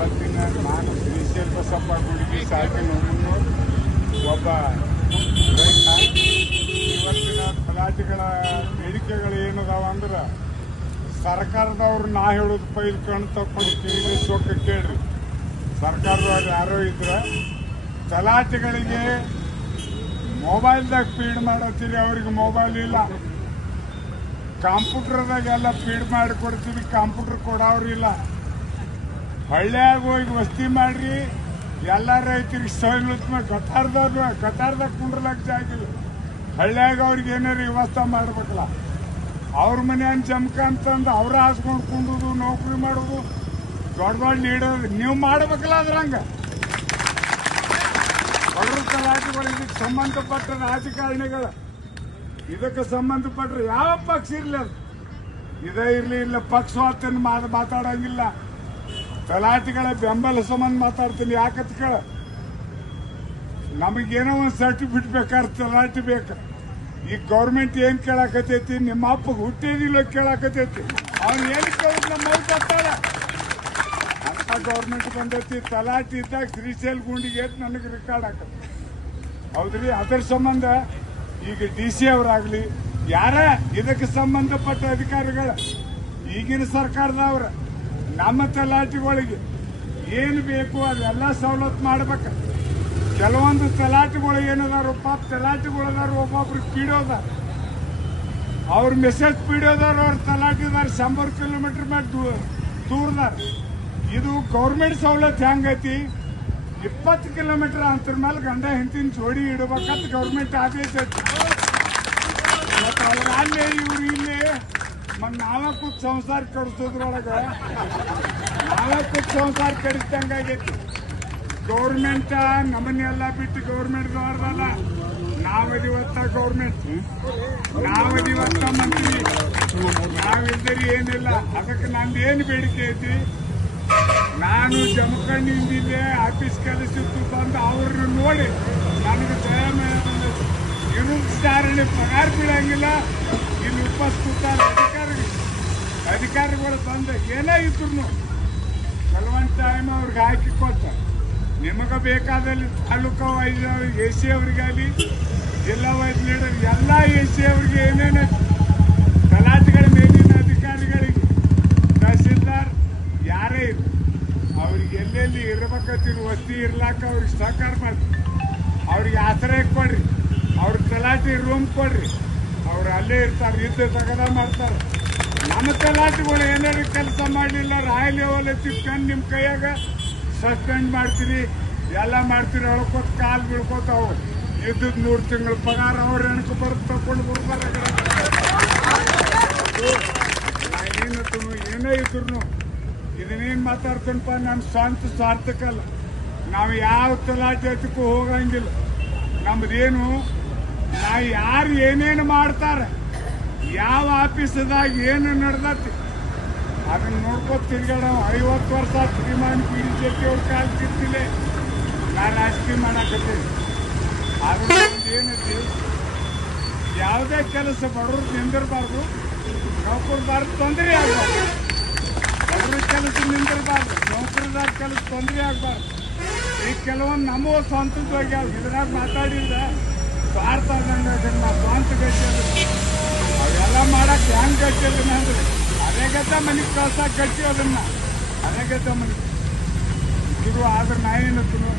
ಇವತ್ತಿನ ನಾನು ಶ್ರೀಶೈಲ್ ಬಸಪ್ಪ ಗುಡಿಗೆ ಸಾಕಿನ ಒಬ್ಬ ರೈತ. ಇವತ್ತಿನ ತಲಾಟಿಗಳ ಬೇಡಿಕೆಗಳು ಏನದಾವ ಅಂದ್ರೆ ಸರ್ಕಾರದವ್ರು ನಾ ಹೇಳೋದು ಪೈಲ್ ಕಣ್ಣು ತಕೊಂಡು ಕಿವಿಗೆ ಚೊಕ್ಕ ಕೇಳ್ರಿ. ಸರ್ಕಾರದವ್ರು ಯಾರೋ ಇದ್ರೆ ತಲಾಟಿಗಳಿಗೆ ಮೊಬೈಲ್ದಾಗ ಫೀಡ್ ಮಾಡತ್ತೀರಿ, ಅವ್ರಿಗೆ ಮೊಬೈಲ್ ಇಲ್ಲ. ಕಂಪ್ಯೂಟರ್ದಾಗೆಲ್ಲ ಫೀಡ್ ಮಾಡಿ ಕೊಡ್ತೀವಿ, ಕಂಪ್ಯೂಟರ್ ಕೊಡೋರಿಲ್ಲ. ಹಳ್ಳಿಯಾಗ ಹೋಗಿ ವಸ್ತಿ ಮಾಡ್ರಿ, ಎಲ್ಲ ರೈತರಿಗೆ ಸವಲತ್ತು ಕತಾರ್ದಾಗ ಕುಂಡ್ರಲಕ್ಕೆ ಜಾಗಿಲ್ಲ. ಹಳ್ಳಿಯಾಗ ಅವ್ರಿಗೆ ಏನಾರು ವ್ಯವಸ್ಥೆ ಮಾಡ್ಬೇಕಲ್ಲ. ಅವ್ರ ಮನೆಯನ್ನ ಜಮಕ ಅಂತಂದು ಅವ್ರ ಹಾಸ್ಕೊಂಡು ಕುಂಡುದು, ನೌಕರಿ ಮಾಡೋದು, ದೊಡ್ಡ ದೊಡ್ಡ ಲೀಡರ್ ನೀವು ಮಾಡ್ಬೇಕಲ್ಲ. ಅದ್ರಂಗೆ ಬಡವ್ರ ತಲಾಟಿಗಳು ಇದಕ್ಕೆ ಸಂಬಂಧಪಟ್ಟ ರಾಜಕಾರಣಿಗಳು ಇದಕ್ಕೆ ಸಂಬಂಧಪಟ್ಟರೆ ಯಾವ ಪಕ್ಷ ಇರಲಿ, ಅದು ಇದೇ ಇರಲಿ, ಇಲ್ಲ ಪಕ್ಷವಾತನ್ನು ಮಾತಾಡಂಗಿಲ್ಲ. ತಲಾಟಿಗಳ ಬೆಂಬಲ ಸಂಬಂಧ ಮಾತಾಡ್ತೀನಿ. ಯಾಕತ್ ಕೇಳ, ನಮಗೇನೋ ಒಂದು ಸರ್ಟಿಫಿಕೇಟ್ ಬೇಕಾದ್ರೆ ತಲಾಟಿ ಬೇಕು. ಈ ಗೌರ್ಮೆಂಟ್ ಏನ್ ಕೇಳಾಕತೈತಿ, ನಿಮ್ಮ ಅಪ್ಪಗೆ ಹುಟ್ಟೇದಿಲ್ಲ ಕೇಳಾಕತೈತಿ. ಅವ್ನು ಏನು ಕೇಳಿದ್ ನಮ್ಮ ಮೌ ಕತ್ತಾಳ ಅಂತ ಗೌರ್ಮೆಂಟ್ ಬಂದೈತಿ. ತಲಾಟಿ ಇದ್ದಾಗ ಶ್ರೀಶೈಲ್ ಗುಂಡಿಗೆ ನನಗೆ ರೆಕಾರ್ಡ್ ಹಾಕತ್ತೆ. ಹೌದ್ರಿ, ಅದರ ಸಂಬಂಧ ಈಗ DC ಅವರಾಗ್ಲಿ ಯಾರ ಇದಕ್ಕೆ ಸಂಬಂಧಪಟ್ಟ ಅಧಿಕಾರಿಗಳು ಈಗಿನ ಸರ್ಕಾರದವ್ರ ನಮ್ಮ ತಲಾಟಿಗಳಿಗೆ ಏನು ಬೇಕು ಅದೆಲ್ಲ ಸವಲತ್ತು ಮಾಡ್ಬೇಕು. ಕೆಲವೊಂದು ತಲಾಟಿಗಳು ಏನದಾರು ಪಾಪ ತಲಾಟಿಗಳದಾರು, ಒಬ್ಬೊಬ್ರಿಗೆ ಪೀಡೋದ, ಅವ್ರ ಮೆಸೇಜ್ ಪೀಡೋದಾರು, ಅವ್ರ ತಲಾಟಿದಾರ 100 ಕಿಲೋಮೀಟರ್ ಮೇಲೆ ದೂರದಾರ. ಇದು ಗೌರ್ಮೆಂಟ್ ಸವಲತ್ತು ಹೆಂಗೈತಿ, 20 ಕಿಲೋಮೀಟರ್ ಅಂತರ ಮೇಲೆ ಗಂಡ ಹೆಂಡತಿನ ಜೋಡಿ ಇಡಬೇಕಂತ ಗೌರ್ಮೆಂಟ್ ಆದೇಶ ಐತಿ. ಮತ್ತು ಅವ್ರ ಅಲ್ಲೇ ಇವ್ರು ಇಲ್ಲೇ ನಾವ ಕೂತ್ ಸಂಸಾರ ಕಡಿಸೋದ್ರೊಳಗೆ ನಾವ ಕೂತ್ ಸಂಸಾರ ಕಡಿಸ್ದಂಗಾಗೈತಿ. ಗೌರ್ಮೆಂಟ್ ನಮ್ಮನ್ನೆಲ್ಲ ಬಿಟ್ಟು ಗೌರ್ಮೆಂಟ್ ದೊಡ್ಡದಲ್ಲ, ನಾವದಿವತ್ತ ಗೌರ್ಮೆಂಟ್, ನಾವದಿವತ್ತ ಮಂತ್ರಿ, ನಾವಿದ್ದರೆ ಏನಿಲ್ಲ. ಅದಕ್ಕೆ ನಂದು ಏನು ಬೇಡಿಕೆ ಐತಿ, ನಾನು ಜಮಖಂಡಿಂದ ಆಫೀಸ್ ಕೆಲಸದ್ದು ಬಂದು ಅವ್ರನ್ನ ನೋಡಿ ನನಗೆ ದಯಮಯ ಬಂದದ್ದು. ಇರುತ್ತಾರಣೆ ಪಗಾರ ಬೀಳಂಗಿಲ್ಲ, ಇಲ್ಲಿ ಉಪವಾಸ ಕೂತಾರೆ ಅಧಿಕಾರಿಗಳು ಬಂದ ಏನೇ ಇದ್ರು ಕೆಲವೊಂದು ಟೈಮ್ ಅವ್ರಿಗೆ ಹಾಕಿ ಕೊಡ್ತಾರೆ. ನಿಮಗೆ ಬೇಕಾದಲ್ಲಿ ತಾಲೂಕು ವೈಸ್ AC ಅವ್ರಿಗಾಗಲಿ, ಜಿಲ್ಲಾ ವೈಸ್ ಲೀಡರ್ ಎಲ್ಲ AC ಅವ್ರಿಗೆ ಏನೇನು ತಲಾಟಿಗಳ ಮೇಲಿನ ಅಧಿಕಾರಿಗಳಿಗೆ ತಹಸೀಲ್ದಾರ್ ಯಾರೇ ಇರು ಅವ್ರಿಗೆ ಎಲ್ಲೆಲ್ಲಿ ಇರ್ಬೇಕಂತೀರಿ ವಸ್ತಿ ಇರ್ಲಾಕ ಅವ್ರಿಗೆ ಸಹಕಾರ ಮಾಡ್ರಿ, ಅವ್ರಿಗೆ ಆಶ್ರಯ ಕೊಡ್ರಿ, ಅವ್ರ ತಲಾಟಿ ರೂಮ್ ಕೊಡ್ರಿ. ಅವ್ರು ಅಲ್ಲೇ ಇರ್ತಾರೆ, ಯುದ್ಧ ತಗದ ಮಾಡ್ತಾರೆ. ನಮ್ಮ ತಲಾಟಿಗಳು ಏನಾರು ಕೆಲಸ ಮಾಡಲಿಲ್ಲ ರಾಯ್ ಲೆವೆಲ್ ತಿಳ್ಕೊಂಡು ನಿಮ್ಮ ಕೈಯಾಗ ಸಸ್ಪೆಂಡ್ ಮಾಡ್ತೀರಿ, ಎಲ್ಲ ಮಾಡ್ತೀರಿ, ಹೊಳ್ಕೋತ ಕಾಲು ಬೀಳ್ಕೋತ ಅವ್ರು ಯುದ್ಧದ 3 ತಿಂಗಳ ಪಗಾರ ಅವ್ರ ಹೆಣಕ್ಕೆ ಬರುತ್ತೆ ತಗೊಂಡು ಬಿಡ್ಬಾರ. ಏನತ್ತು ಏನೇ ಇದ್ರು ಇದನ್ನೇನು ಮಾತಾಡ್ತೀನಪ್ಪ, ನನ್ನ ಸ್ವಂತ ಸ್ವಾರ್ಥಕ್ಕಲ್ಲ. ನಾವು ಯಾವ ತಲಾಟಿ ಹತ್ತಕ್ಕೂ ಹೋಗಂಗಿಲ್ಲ. ನಮ್ದೇನು ನಾ ಯಾರು ಏನೇನು ಮಾಡ್ತಾರೆ, ಯಾವ ಆಫೀಸದಾಗ ಏನು ನಡೆದತಿ ಅದನ್ನ ನೋಡ್ಕೊತ ತಿರ್ಗಾಡ. 50 ವರ್ಷ ಶ್ರೀಮಾನ್ PD ಜೊತೆ ಅವ್ರ ಕಾಲು ಕಿತ್ತಿಲ್ಲ, ನಾ ರಾಜಕೀಯ ಮಾಡಾಕತ್ತೀನಿ. ಆದ್ರೆ ಏನೈತಿ, ಯಾವುದೇ ಕೆಲಸ ಬಡವ್ರು ನಿಂದಿರಬಾರ್ದು, ನೌಕರದಾರ ತೊಂದರೆ ಆಗಬಾರ್ದು. ಬಡವ್ರ ಕೆಲಸ ನಿಂದಿರಬಾರ್ದು, ನೌಕರದಾರ ಕೆಲಸ ತೊಂದರೆ ಆಗಬಾರ್ದು. ಈಗ ಕೆಲವೊಂದು ನಮಗೂ ಸ್ವಂತವಾಗಿ ಇದ್ರಾಗ ಮಾತಾಡಿಲ್ಲ ಸ್ವಾರ್ಥ ಆದಂಗೆ ನಾ ಸ್ವಂತ ಗಟ್ಟಿ ಅವೆಲ್ಲ ಮಾಡಕ್ಕೆ ಹೆಂಗೆ ಗಟ್ಟಿ ಅದನ್ನ ಅಂದ್ರೆ ಅದೇಗತ್ತ ಮನೆಗೆ ಕಳ್ಸಕ್ಕೆ ಗಟ್ಟಿ ಅದನ್ನ ಅದೇಗತ್ತ ಮನೆಗೆ ಇದು. ಆದ್ರೆ ನಾ ಏನಂತನು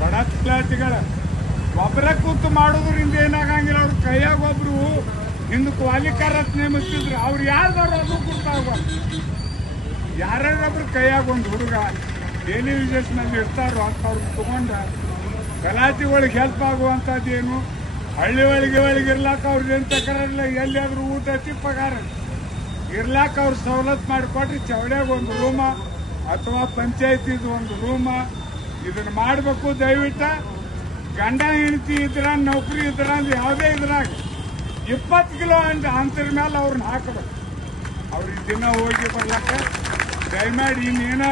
ಬಡ ತಲಾಟಿಗಳ ಒಬ್ಬರೇ ಕೂತು ಮಾಡೋದ್ರಿಂದ ಏನಾಗಂಗಿಲ್ಲ. ಅವ್ರ ಕೈಯಾಗ ಒಬ್ರು ಹಿಂದಕ್ಕೆ ವಾಲಿಕಾರತ್ ನೇಮಿಸ್ತಿದ್ರು, ಅವ್ರು ಯಾರ್ದಾರು ಅದು ಕೊಡ್ತಾಗಬಾರ್ದು. ಯಾರ್ಯಾರೊಬ್ರು ಕೈಯಾಗ ಒಂದು ಹುಡುಗ ಡೈಲಿ ಯೂಸಸ್ನಲ್ಲಿ ಇರ್ತಾರೋ ಅಂಥವ್ರು ತಗೊಂಡ ತಲಾಟಿಗಳಿಗೆ ಹೆಲ್ಪ್ ಆಗುವಂಥದ್ದೇನು ಹಳ್ಳಿ ಒಳಗೆ ಇರ್ಲಾಕ ಅವ್ರದ್ದೇನು ತಕರಿಲ್ಲ. ಎಲ್ಲಿಯಾದ್ರೂ ಊಟ ಐತಿ ಪಗಾರ ಇರ್ಲಾಕ ಅವ್ರು ಸವಲತ್ತು ಮಾಡಿಕೊಟ್ರಿ. ಚೌಡ್ಯಾಗ ಒಂದು ರೂಮ ಅಥವಾ ಪಂಚಾಯತಿದು ಒಂದು ರೂಮ ಇದನ್ನು ಮಾಡಬೇಕು. ದಯವಿಟ್ಟು ಗಂಡ ಹೆಂಡತಿ ಇದ್ರ ನೌಕರಿ ಇದ್ರ ಅಂದ್ರೆ ಯಾವುದೇ ಇದ್ರಾಗ 20 ಕಿಲೋ ಅಂತರ ಮೇಲೆ ಅವ್ರನ್ನ ಹಾಕಬೇಕು. ಅವ್ರಿಗೆ ದಿನ ಹೋಗಿ ಬರ್ಲಕ್ಕ ದಯಮಾಡಿ ಇನ್ನೇನ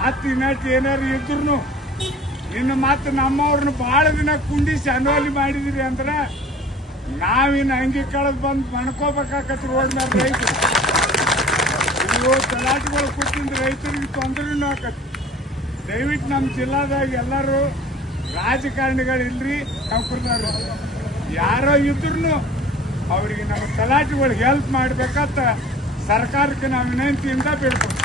ಮತ್ತೆ ಇನ್ನಟ್ಟು ಏನಾರು ಇದ್ರು ಇನ್ನು ಮತ್ತೆ ನಮ್ಮವ್ರನ್ನ ಭಾಳ ದಿನ ಕುಂಡಿಸಿ ಅನುವಲಿ ಮಾಡಿದಿರಿ ಅಂದ್ರೆ ನಾವಿನ್ನು ಹಂಗೆ ಕಳೆದು ಬಂದು ಮಣ್ಕೋಬೇಕಾಕತ್ರಿ ರೋಡ್ ಮೇಲೆ ರೈತರು. ಇವು ತಲಾಟಿಗಳು ಕೊಟ್ಟಿಂದ ರೈತರಿಗೆ ತೊಂದರೆನೂ ಆಕತಿ. ದಯವಿಟ್ಟು ನಮ್ಮ ಜಿಲ್ಲಾದಾಗ ಎಲ್ಲರೂ ರಾಜಕಾರಣಿಗಳಿಲ್ರಿ, ನೌಕರದಾರ ಯಾರೋ ಇದ್ರು ಅವರಿಗೆ ನಮ್ಮ ತಲಾಟೆಗಳಿಗೆ ಹೆಲ್ಪ್ ಮಾಡ್ಬೇಕಂತ ಸರ್ಕಾರಕ್ಕೆ ನಾವು ವಿನಂತಿಯಿಂದ ಬೇಡ್ಕೊಳ್ತೀವಿ.